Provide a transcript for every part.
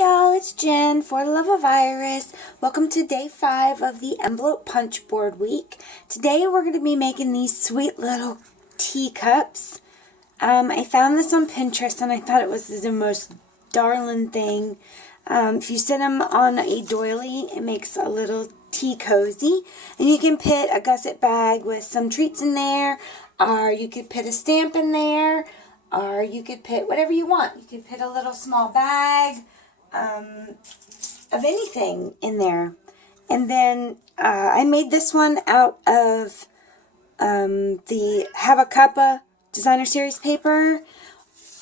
y'all, it's Jen for Love of Iris. Welcome to day 5 of the envelope punch board week. Today we're going to be making these sweet little teacups. I found this on Pinterest and I thought it was the most darling thing. If you sit them on a doily, it makes a little tea cozy. And you can put a gusset bag with some treats in there, or you could put a stamp in there, or you could put whatever you want. You could put a little small bag of anything in there. And then I made this one out of the Have a Cuppa Designer Series paper.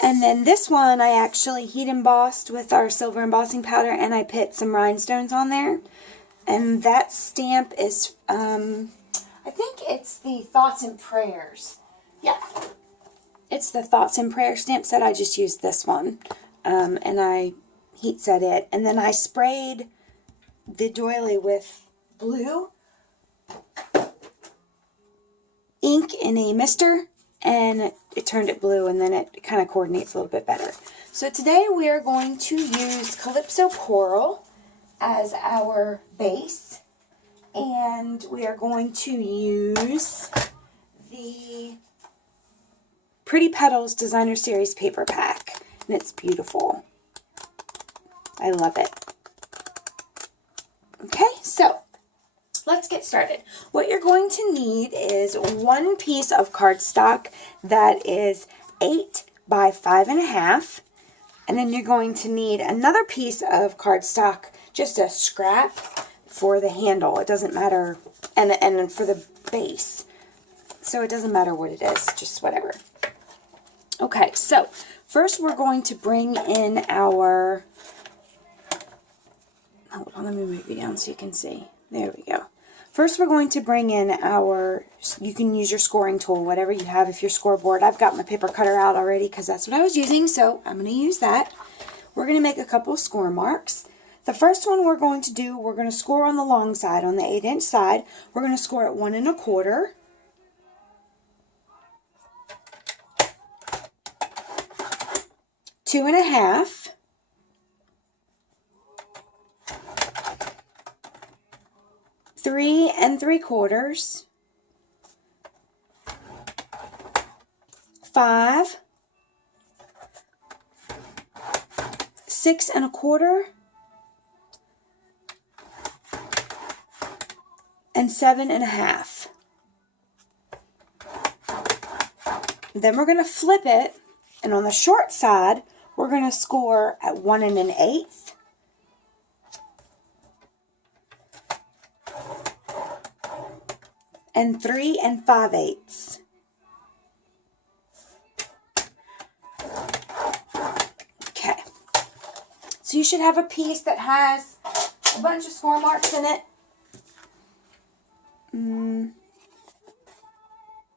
And then this one I actually heat embossed with our silver embossing powder, and I put some rhinestones on there. And that stamp is, I think it's the Thoughts and Prayers. Yeah. It's the Thoughts and Prayer stamp set. I just used this one. And I heat set it. And then I sprayed the doily with blue ink in a mister. And it turned it blue, and then it kind of coordinates a little bit better. So today we are going to use Calypso Coral as our base. And we are going to use the Pretty Petals Designer Series paper pack, and it's beautiful. I love it. Okay, so let's get started. What you're going to need is one piece of cardstock that is 8 by 5.5, and then you're going to need another piece of cardstock, just a scrap for the handle. It doesn't matter, and then for the base. So it doesn't matter what it is, just whatever. Okay, so first we're going to bring in our, hold on, let me move you down so you can see. There we go. First we're going to bring in our, you can use your scoring tool, whatever you have, if your scoreboard. I've got my paper cutter out already because that's what I was using, so I'm going to use that. We're going to make a couple of score marks. The first one we're going to do, we're going to score on the long side, on the 8-inch side. We're going to score at 1 1/4. 2 1/2, 3 3/4, 5, 6 1/4, and 7 1/2. Then we're going to flip it, and on the short side, we're going to score at 1 1/8, and 3 5/8. Okay. So you should have a piece that has a bunch of score marks in it.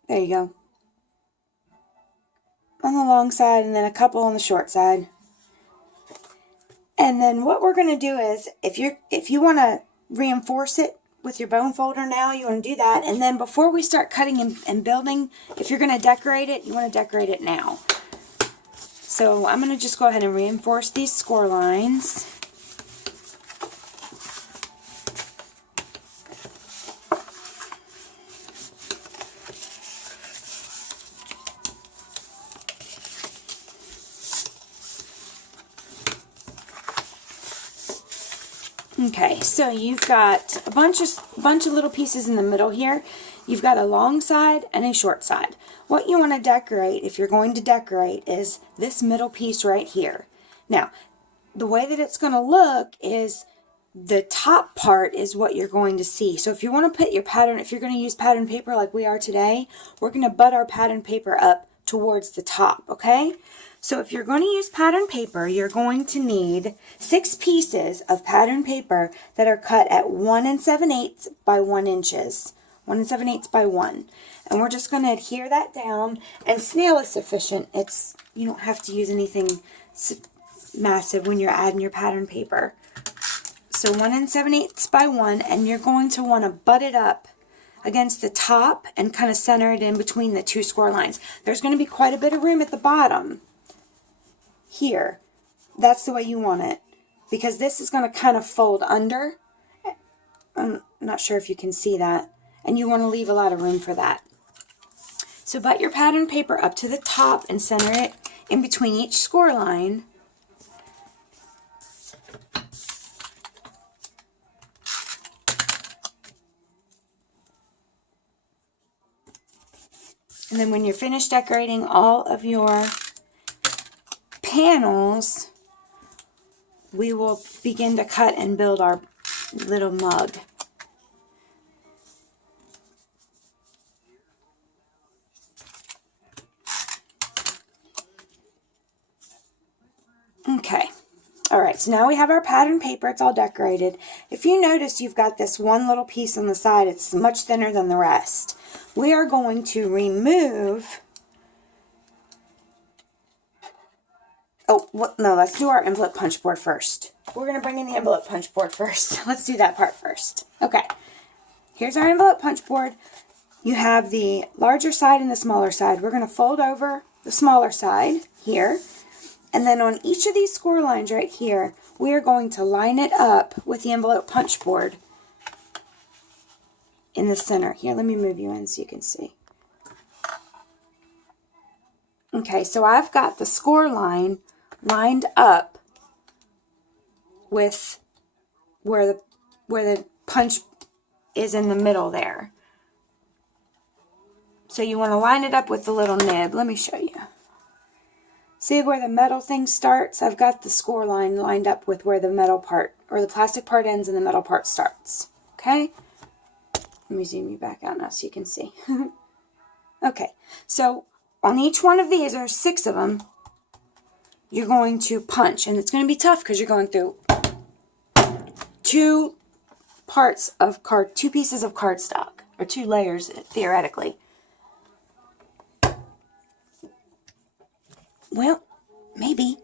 There you go. On the long side, and then a couple on the short side. And then what we're going to do is, if you want to reinforce it with your bone folder now, you want to do that. And then before we start cutting and building, if you're going to decorate it, you want to decorate it now. So I'm going to just go ahead and reinforce these score lines. Okay, so you've got a bunch of little pieces in the middle here. You've got a long side and a short side. What you want to decorate, if you're going to decorate, is this middle piece right here. Now, the way that it's going to look is the top part is what you're going to see. So if you want to put your pattern, if you're going to use pattern paper like we are today, we're going to butt our pattern paper up towards the top, okay? So if you're going to use pattern paper, you're going to need 6 pieces of pattern paper that are cut at 1 7/8 by 1 inches. 1 7/8 by 1. And we're just going to adhere that down, and snail is sufficient. You don't have to use anything massive when you're adding your pattern paper. So 1 7/8 by 1, and you're going to want to butt it up against the top and kind of center it in between the 2 score lines. There's going to be quite a bit of room at the bottom here. That's the way you want it. because this is going to kind of fold under. I'm not sure if you can see that. And you want to leave a lot of room for that. So butt your pattern paper up to the top and center it in between each score line. And then when you're finished decorating all of your panels, we will begin to cut and build our little mug. Okay. All right, so now we have our pattern paper. It's all decorated. If you notice, you've got this one little piece on the side. It's much thinner than the rest. We are going to remove... Oh, no, let's do our envelope punch board first. We're going to bring in the envelope punch board first. Let's do that part first. Okay, here's our envelope punch board. You have the larger side and the smaller side. We're going to fold over the smaller side here. And then on each of these score lines right here, we are going to line it up with the envelope punch board in the center. Here, let me move you in so you can see. Okay, so I've got the score line lined up with where the punch is in the middle there. So you want to line it up with the little nib. Let me show you. See where the metal thing starts? I've got the score line lined up with where the metal part, or the plastic part ends and the metal part starts. Okay? Let me zoom you back out now so you can see. Okay, so on each one of these, there's 6 of them, you're going to punch. And it's going to be tough because you're going through 2 pieces of cardstock, or 2 layers, theoretically. Well, maybe.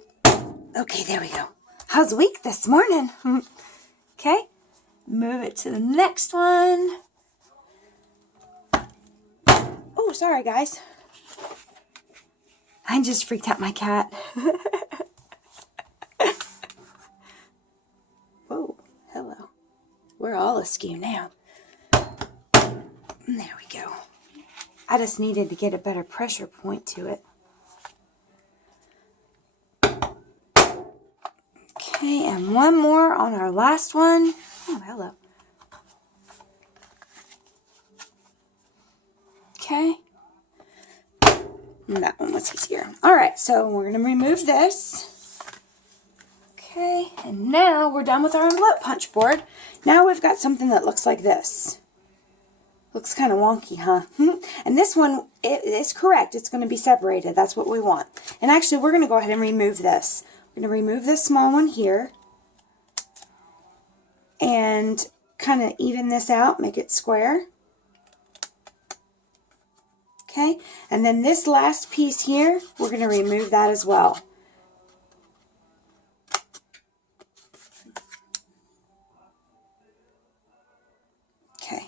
Okay, there we go. How's the week this morning? Okay, move it to the next one. Oh, sorry, guys. I just freaked out my cat. Whoa, hello. We're all askew now. There we go. I just needed to get a better pressure point to it. Okay, and one more on our last one. Oh, hello. Okay. And that one was easier. Alright, so we're going to remove this. Okay, and now we're done with our envelope punch board. Now we've got something that looks like this. Looks kind of wonky, huh? And this one, it is correct. It's going to be separated. That's what we want. And actually, we're going to go ahead and remove this. We're going to remove this small one here. And kind of even this out, make it square. Okay, and then this last piece here, we're going to remove that as well. Okay.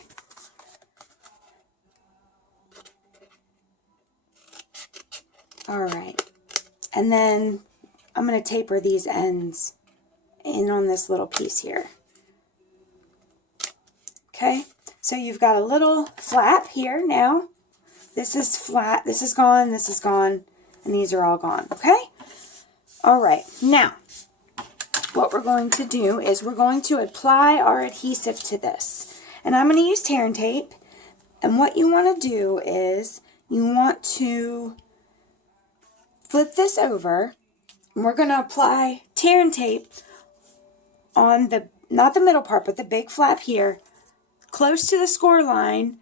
All right. And then I'm going to taper these ends in on this little piece here. Okay, so you've got a little flap here now. This is flat, this is gone, and these are all gone, okay? All right, now, what we're going to do is we're going to apply our adhesive to this. And I'm going to use tear and tape. And what you want to do is you want to flip this over. And we're going to apply tear and tape on the, not the middle part, but the big flap here, close to the score line,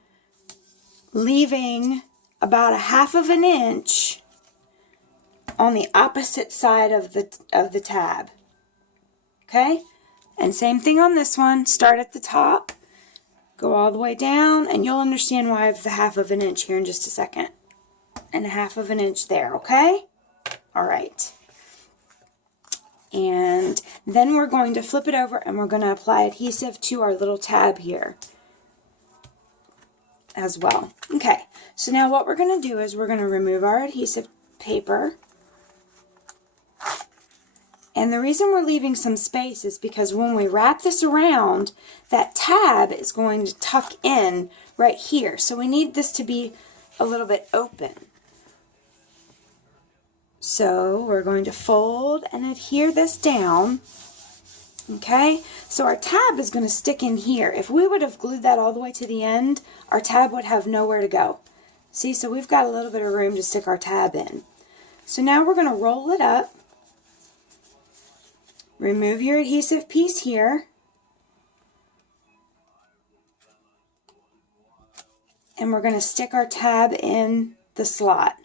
leaving about 1/2 inch on the opposite side of the tab. Okay? And same thing on this one. Start at the top, go all the way down, and you'll understand why I have the 1/2 inch here in just a second. And 1/2 inch there, okay? All right. And then we're going to flip it over and we're going to apply adhesive to our little tab here as well. Okay, so now what we're going to do is we're going to remove our adhesive paper And the reason we're leaving some space is because when we wrap this around, that tab is going to tuck in right here. So we need this to be a little bit open. So we're going to fold and adhere this down. Okay, so our tab is going to stick in here. If we would have glued that all the way to the end, our tab would have nowhere to go. See, so we've got a little bit of room to stick our tab in. So now we're going to roll it up. Remove your adhesive piece here. And we're going to stick our tab in the slot.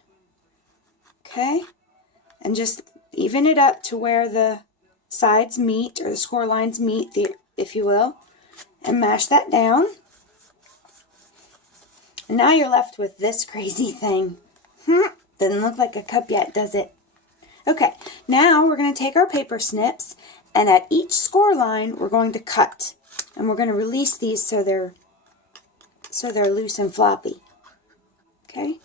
Okay, and just even it up to where the sides meet, or the score lines meet, if you will, and mash that down. And now you're left with this crazy thing. Doesn't look like a cup yet, does it? Okay, now we're going to take our paper snips, and at each score line we're going to cut, and we're going to release these so they're loose and floppy. Okay,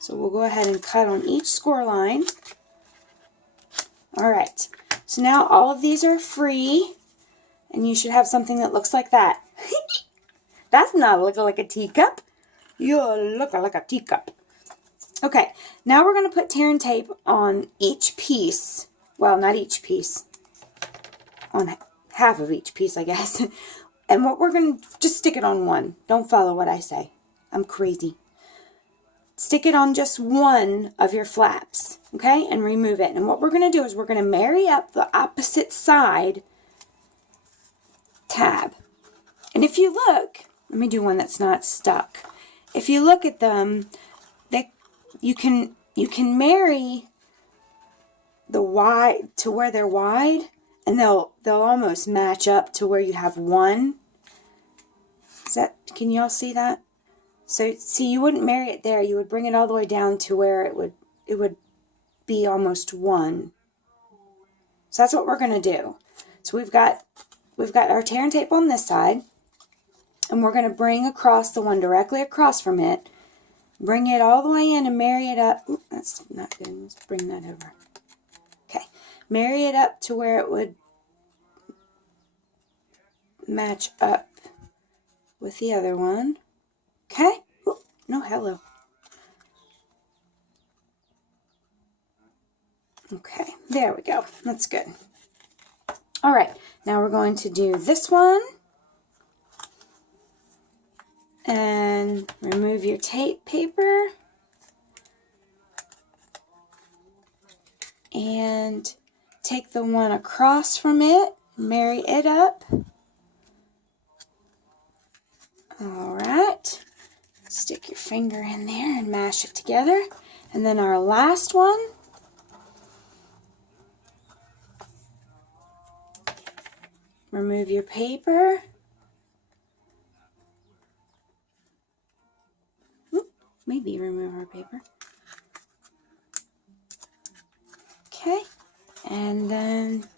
so we'll go ahead and cut on each score line. All right, so now all of these are free, and you should have something that looks like that. That's not looking like a teacup. You're looking like a teacup. Okay, now we're going to put tear and tape on each piece. Well, not each piece. On half of each piece, I guess. And what we're going to, just stick it on one. Don't follow what I say. I'm crazy. Stick it on just one of your flaps, okay? And remove it. And what we're going to do is we're going to marry up the opposite side tab. And if you look, let me do one that's not stuck. If you look at them, you can marry the wide to where they're wide, and they'll almost match up to where you have one. Can you all see that? So see, you wouldn't marry it there. You would bring it all the way down to where it would be almost one. So that's what we're going to do. So we've got our tear and tape on this side, and we're going to bring across the one directly across from it. Bring it all the way in and marry it up. Ooh, that's not good. Let's bring that over. Okay. Marry it up to where it would match up with the other one. Okay. Ooh, no, hello. Okay. There we go. That's good. All right. Now we're going to do this one. And remove your tape paper. And take the one across from it, marry it up. All right. Stick your finger in there and mash it together. And then our last one. Remove your paper. Maybe remove our paper. Okay, and then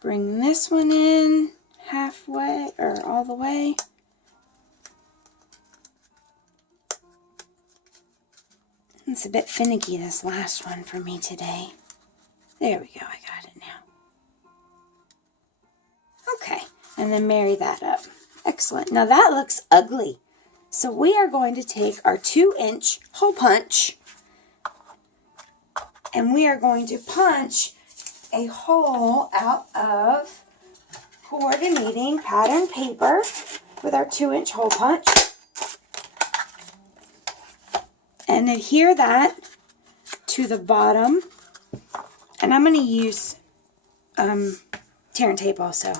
bring this one in halfway or all the way. It's a bit finicky, this last one for me today. There we go, I got it now. Okay, and then marry that up. Excellent. Now that looks ugly. So we are going to take our 2-inch hole punch, and we are going to punch a hole out of coordinating pattern paper with our 2-inch hole punch, and adhere that to the bottom. And I'm going to use tear and tape also,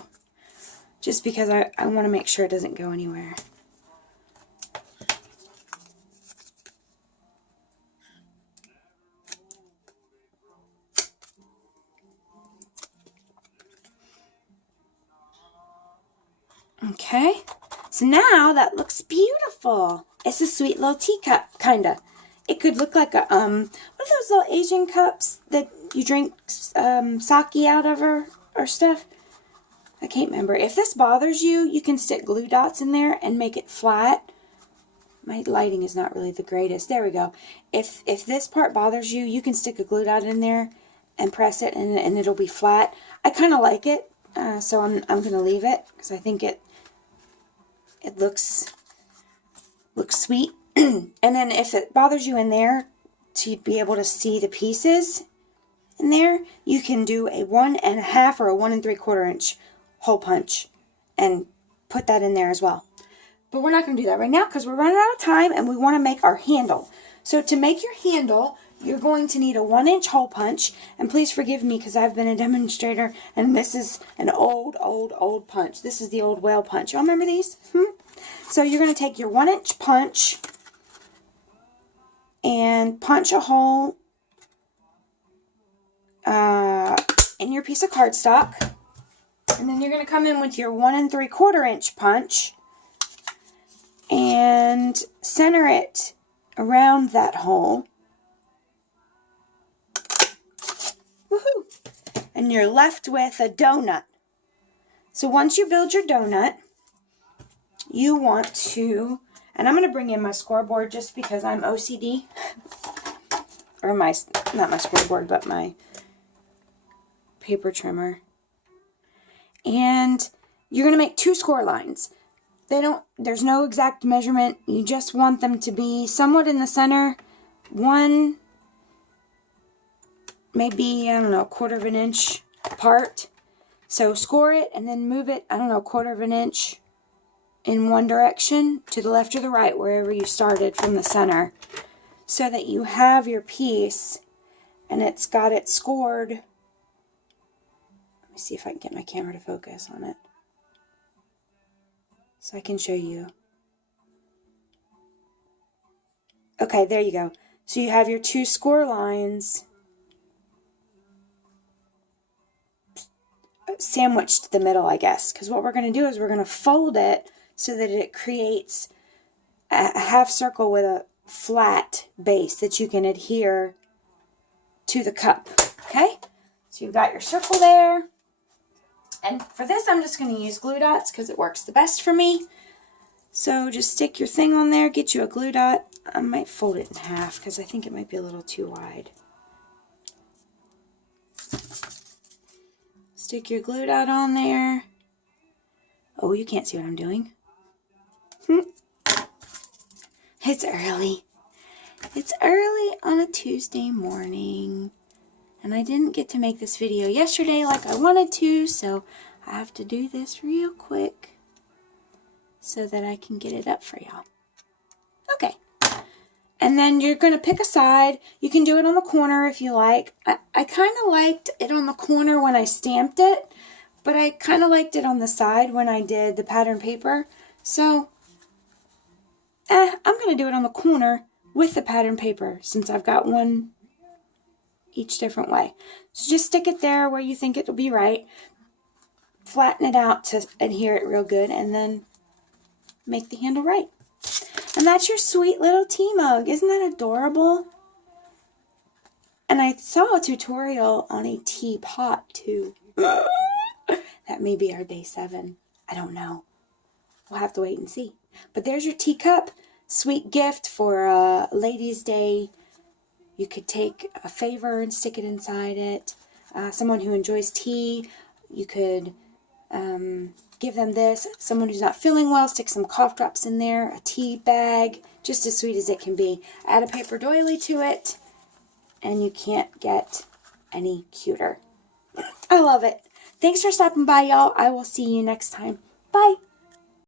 just because I want to make sure it doesn't go anywhere. Okay, so now that looks beautiful. It's a sweet little teacup, kinda. It could look like a what are those little Asian cups that you drink sake out of or stuff? I can't remember. If this bothers you, you can stick glue dots in there and make it flat. My lighting is not really the greatest. There we go. If this part bothers you, you can stick a glue dot in there and press it, and it'll be flat. I kind of like it, so I'm going to leave it because I think it looks sweet. And then if it bothers you in there to be able to see the pieces in there, you can do a 1.5 or a 1 3/4 inch hole punch and put that in there as well. But we're not going to do that right now because we're running out of time and we want to make our handle. So to make your handle, you're going to need a 1-inch hole punch. And please forgive me because I've been a demonstrator and this is an old punch. This is the old whale punch. Y'all remember these? So you're going to take your 1-inch punch and punch a hole in your piece of cardstock. And then you're going to come in with your 1 3/4 inch punch and center it around that hole. Woohoo! And you're left with a donut. So once you build your donut, you want to, and I'm going to bring in my scoreboard just because I'm OCD. Or not my scoreboard, but my paper trimmer. And you're going to make 2 score lines. There's no exact measurement. You just want them to be somewhat in the center. One, maybe, I don't know, 1/4 inch apart. So score it and then move it, I don't know, 1/4 inch in one direction to the left or the right, wherever you started from the center, so that you have your piece and it's got it scored. Let me see if I can get my camera to focus on it so I can show you. Okay, there you go. So you have your 2 score lines sandwiched to the middle, I guess, because what we're going to do is we're going to fold it so that it creates a half circle with a flat base that you can adhere to the cup. Okay, so you've got your circle there. And for this, I'm just going to use glue dots because it works the best for me. So just stick your thing on there, get you a glue dot. I might fold it in half because I think it might be a little too wide. Stick your glue dot on there. Oh, you can't see what I'm doing. It's early. It's early on a Tuesday morning. And I didn't get to make this video yesterday like I wanted to, so I have to do this real quick so that I can get it up for y'all. Okay. And then you're going to pick a side. You can do it on the corner if you like. I kind of liked it on the corner when I stamped it, but I kind of liked it on the side when I did the pattern paper. So, I'm going to do it on the corner with the pattern paper since I've got one each different way. So just stick it there where you think it will be right. Flatten it out to adhere it real good and then make the handle right. And that's your sweet little tea mug. Isn't that adorable? And I saw a tutorial on a teapot too. That may be our day 7. I don't know. We'll have to wait and see. But there's your teacup. Sweet gift for Ladies' Day. You could take a favor and stick it inside it. Someone who enjoys tea, you could give them this. Someone who's not feeling well, stick some cough drops in there. A tea bag, just as sweet as it can be. Add a paper doily to it, and you can't get any cuter. I love it. Thanks for stopping by, y'all. I will see you next time. Bye.